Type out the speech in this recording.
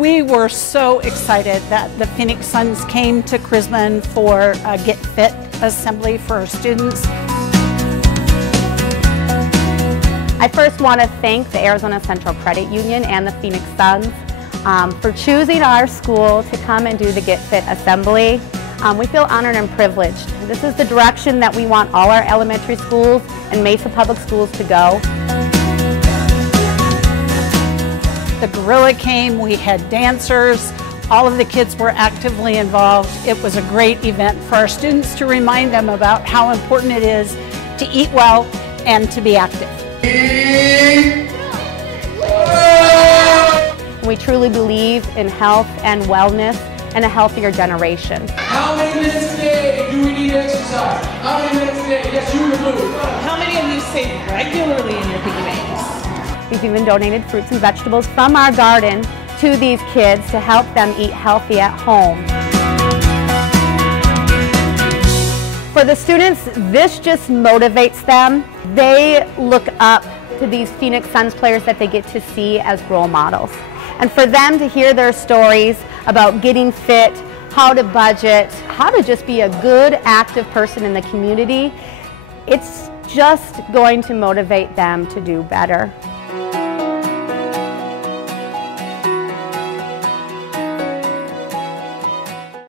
We were so excited that the Phoenix Suns came to Crismon for a Get Fit assembly for our students. I first want to thank the Arizona Central Credit Union and the Phoenix Suns for choosing our school to come and do the Get Fit assembly. We feel honored and privileged. This is the direction that we want all our elementary schools and Mesa Public Schools to go. The gorilla came, we had dancers, all of the kids were actively involved. It was a great event for our students to remind them about how important it is to eat well and to be active. We truly believe in health and wellness and a healthier generation. How many minutes a day do we need to exercise? How many minutes a day? Yes, you in the blue. How many of you save regularly in your piggy banks? We've even donated fruits and vegetables from our garden to these kids to help them eat healthy at home. For the students, this just motivates them. They look up to these Phoenix Suns players that they get to see as role models. And for them to hear their stories about getting fit, how to budget, how to just be a good, active person in the community, it's just going to motivate them to do better.